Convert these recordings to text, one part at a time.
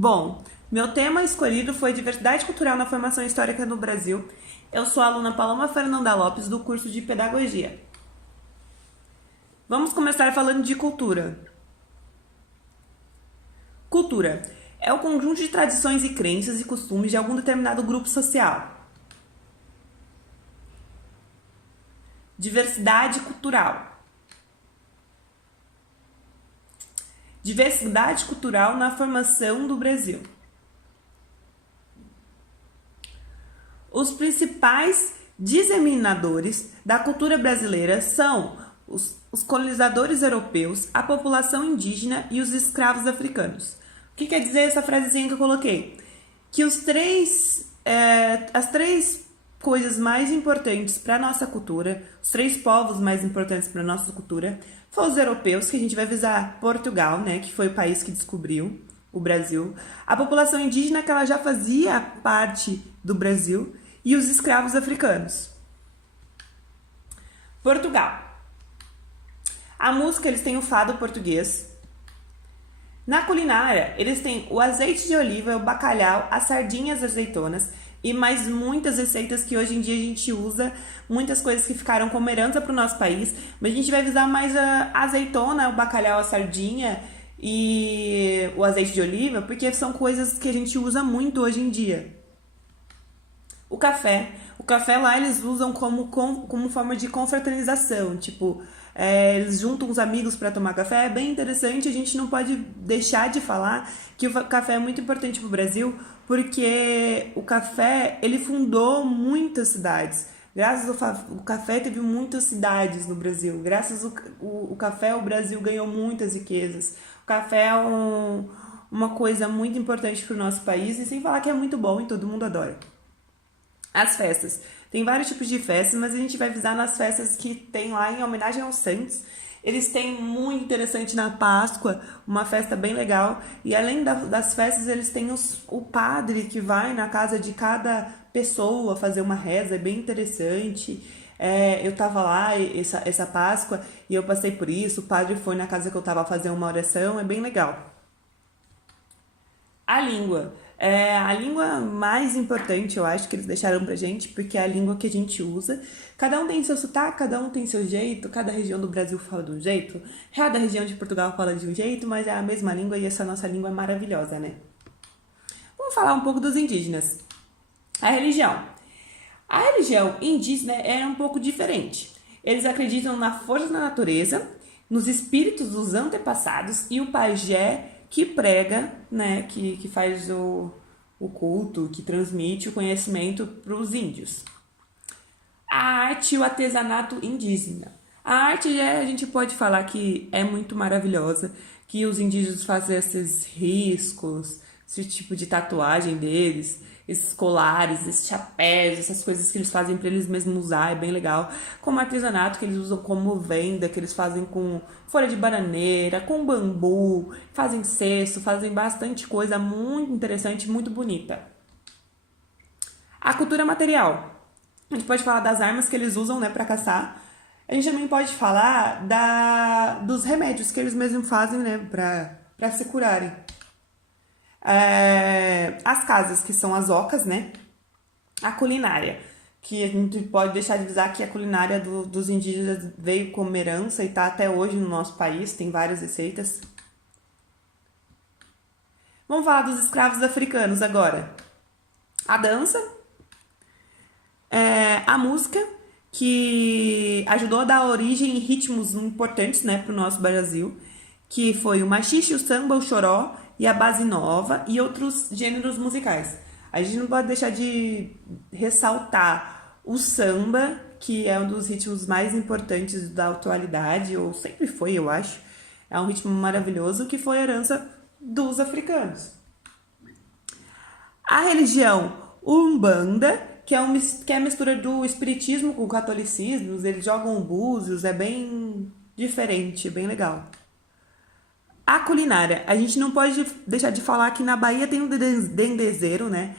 Bom, meu tema escolhido foi Diversidade Cultural na Formação Histórica no Brasil. Eu sou a aluna Paloma Fernanda Lopes, do curso de Pedagogia. Vamos começar falando de cultura. Cultura é o conjunto de tradições e crenças e costumes de algum determinado grupo social. Diversidade cultural. Diversidade cultural na formação do Brasil. Os principais disseminadores da cultura brasileira são os colonizadores europeus, a população indígena e os escravos africanos. O que quer dizer essa frasezinha que eu coloquei? Que as três coisas mais importantes para a nossa cultura, os três povos mais importantes para a nossa cultura, foram os europeus, que a gente vai visar Portugal, né, que foi o país que descobriu o Brasil, a população indígena, que ela já fazia parte do Brasil, e os escravos africanos. Portugal. A música, eles têm o fado português. Na culinária, eles têm o azeite de oliva, o bacalhau, as sardinhas, as azeitonas e mais muitas receitas que hoje em dia a gente usa, muitas coisas que ficaram como herança para o nosso país, mas a gente vai visar mais a azeitona, o bacalhau, a sardinha e o azeite de oliva, porque são coisas que a gente usa muito hoje em dia. O café. O café lá eles usam como forma de confraternização, tipo, eles juntam os amigos para tomar café. É bem interessante, a gente não pode deixar de falar que o café é muito importante para o Brasil, porque o café, ele fundou muitas cidades. Graças ao café teve muitas cidades no Brasil. Graças ao café o Brasil ganhou muitas riquezas. O café é uma coisa muito importante para o nosso país, e sem falar que é muito bom e todo mundo adora. As festas. Tem vários tipos de festas, mas a gente vai visar nas festas que tem lá em homenagem aos santos. Eles têm muito interessante na Páscoa, uma festa bem legal. E além das festas, eles têm o padre que vai na casa de cada pessoa fazer uma reza, é bem interessante. Eu tava lá essa Páscoa e eu passei por isso. O padre foi na casa que eu tava fazer uma oração, é bem legal. A língua. A língua mais importante, eu acho, que eles deixaram pra gente, porque é a língua que a gente usa. Cada um tem seu sotaque, cada um tem seu jeito, cada região do Brasil fala de um jeito, cada região de Portugal fala de um jeito, mas é a mesma língua e essa nossa língua é maravilhosa, né? Vamos falar um pouco dos indígenas. A religião. A religião indígena é um pouco diferente. Eles acreditam na força da natureza, nos espíritos dos antepassados e o pajé que prega, né, que faz o culto, que transmite o conhecimento para os índios. A arte e o artesanato indígena. A arte a gente pode falar que é muito maravilhosa, que os indígenas fazem esses riscos, esse tipo de tatuagem deles, esses colares, esses chapéus, essas coisas que eles fazem para eles mesmos usar, é bem legal. Como artesanato, que eles usam como venda, que eles fazem com folha de bananeira, com bambu, fazem cesto, fazem bastante coisa muito interessante, muito bonita. A cultura material. A gente pode falar das armas que eles usam, né, para caçar. A gente também pode falar dos remédios que eles mesmos fazem, né, para se curarem. As casas, que são as ocas, né? A culinária, que a gente pode deixar de avisar que a culinária dos indígenas veio como herança e tá até hoje no nosso país, tem várias receitas. Vamos falar dos escravos africanos agora. A dança, a música, que ajudou a dar origem em ritmos importantes, né, para o nosso Brasil, que foi o machixe, o samba, o choró e a base nova e outros gêneros musicais. A gente não pode deixar de ressaltar o samba, que é um dos ritmos mais importantes da atualidade, ou sempre foi, eu acho. É um ritmo maravilhoso que foi herança dos africanos. A religião Umbanda, que é a mistura do espiritismo com o catolicismo, eles jogam búzios, é bem diferente, bem legal. A culinária. A gente não pode deixar de falar que na Bahia tem o dendezeiro, né?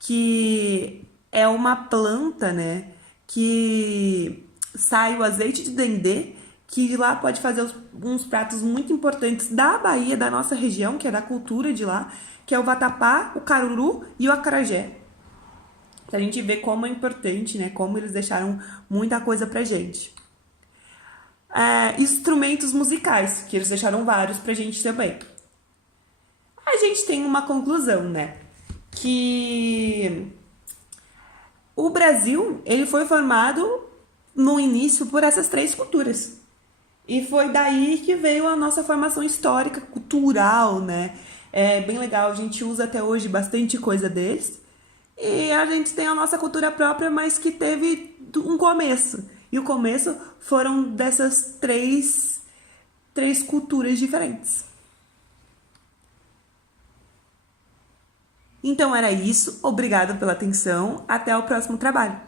Que é uma planta, né? Que sai o azeite de dendê, que de lá pode fazer uns pratos muito importantes da Bahia, da nossa região, que é da cultura de lá, que é o vatapá, o caruru e o acarajé. A gente vê como é importante, né? Como eles deixaram muita coisa pra gente. Instrumentos musicais, que eles deixaram vários pra gente também. A gente tem uma conclusão, né? Que o Brasil, ele foi formado no início por essas três culturas. E foi daí que veio a nossa formação histórica, cultural, né? É bem legal, a gente usa até hoje bastante coisa deles. E a gente tem a nossa cultura própria, mas que teve um começo. E o começo foram dessas três culturas diferentes. Então era isso, obrigado pela atenção, até o próximo trabalho.